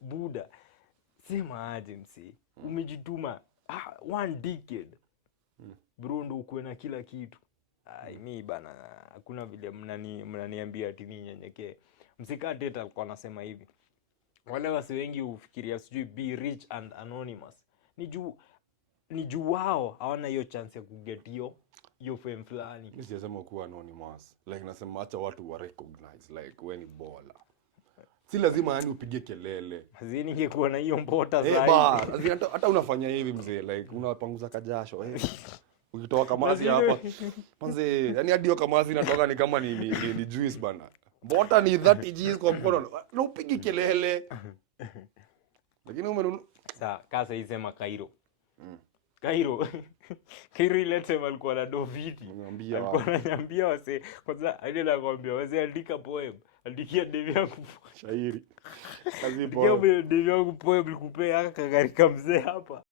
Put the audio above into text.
Buda. Sema aje msi. Umejituma 1 decade. Bro ndo ukuwe na kila kitu. Mi bana hakuna vile mnaniambia ati ninyenyekee. Msika Teta alikuwa anasema hivi. Wale wasi wengi ufikiria sijui be rich and anonymous. Ni juu wao hawana hiyo chance ya kuget hiyo fame fulani. Mimi sijasema kuwa anonymous. Like nasema acha watu wa recognize like wewe ni baller. Si lazima yani upige kelele. Hazini ningekuwa na hiyo mbota zaidi. Hata unafanya hivi mzee like unapanguza kajasho. Ukitoa kamazi hapa. Manze yani hadi hiyo kamazi inatoka ni kama ni juice bana. Mbota ni 30 G's kwa mkono. Na upige kelele. Lakini Sasa kasa isema Cairo. Cairo ile time alikuwa na doviti. Alikuwa ananiambia wase kwanza aende na kwambia wase andika poem. Andikia demu yangu shairi. Kazi poem. Demu yangu poem likupea kagari kamzee hapa.